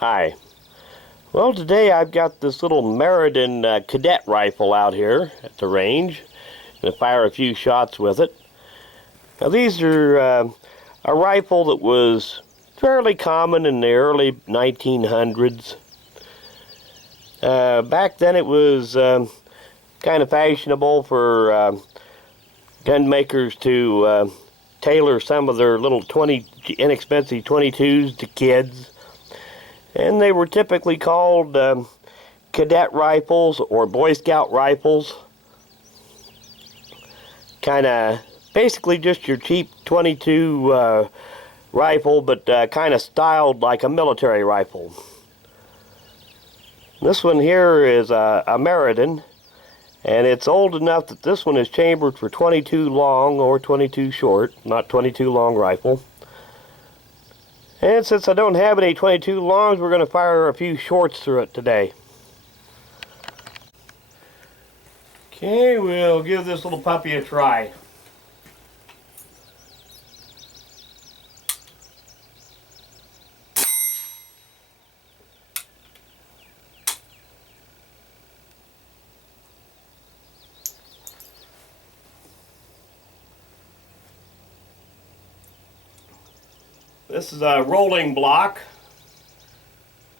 Hi. Well, today I've got this little Meriden Cadet rifle out here at the range. I'm going to fire a few shots with it. Now these are a rifle that was fairly common in the early 1900s. Back then it was kind of fashionable for gun makers to tailor some of their little inexpensive 22s to kids. And they were typically called cadet rifles or Boy Scout rifles. Kind of basically just your cheap 22 rifle, but kind of styled like a military rifle. This one here is a Meriden, and it's old enough that this one is chambered for 22 long or 22 short, not 22 long rifle. And since I don't have any 22 longs, we're going to fire a few shorts through it today. Okay, we'll give this little puppy a try. This is a rolling block,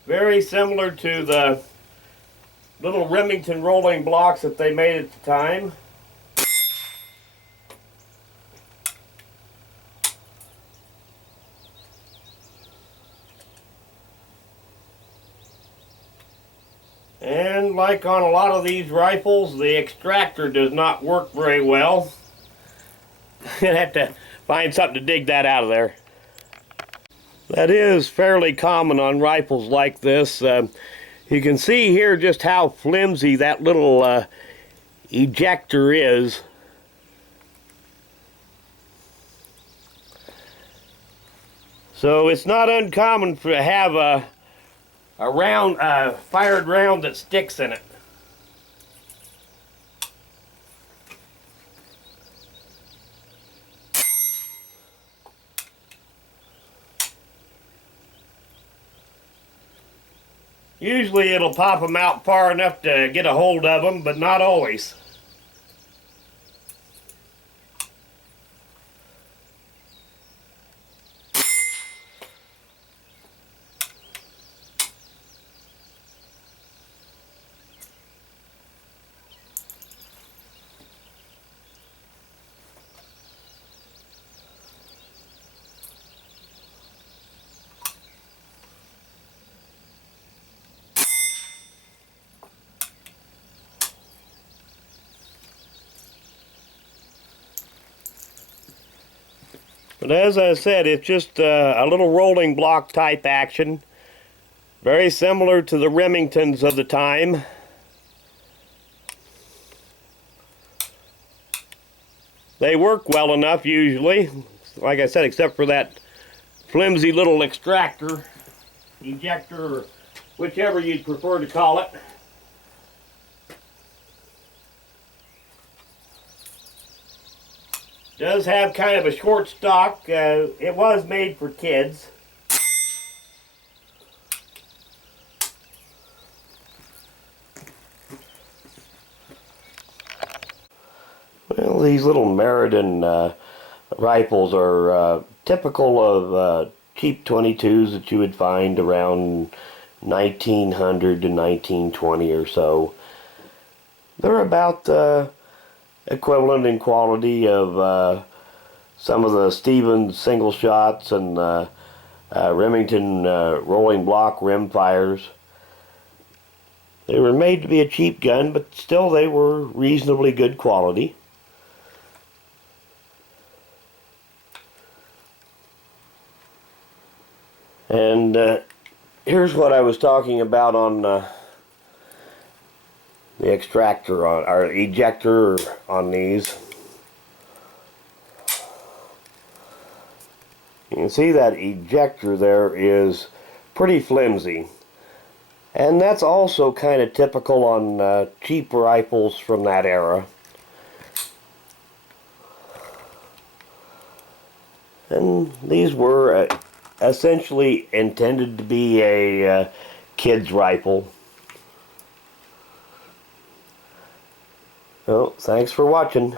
very similar to the little Remington rolling blocks that they made at the time. And like on a lot of these rifles, the extractor does not work very well. You'd have to find something to dig that out of there. That is fairly common on rifles like this. You can see here just how flimsy that little ejector is. So it's not uncommon to have a fired round that sticks in it. Usually it'll pop them out far enough to get a hold of them, but not always. But as I said, it's just a little rolling block type action. Very similar to the Remingtons of the time. They work well enough usually, like I said, except for that flimsy little extractor, ejector, or whichever you'd prefer to call it. Does have kind of a short stock. It was made for kids. Well, these little Meriden rifles are typical of cheap 22s that you would find around 1900 to 1920 or so. They're about equivalent in quality of some of the Stevens single shots and Remington rolling block rim fires. They were made to be a cheap gun, but still they were reasonably good quality. And here's what I was talking about on the extractor or ejector on these. You can see that ejector there is pretty flimsy, and that's also kind of typical on cheap rifles from that era. And these were essentially intended to be a kid's rifle. Well, thanks for watching.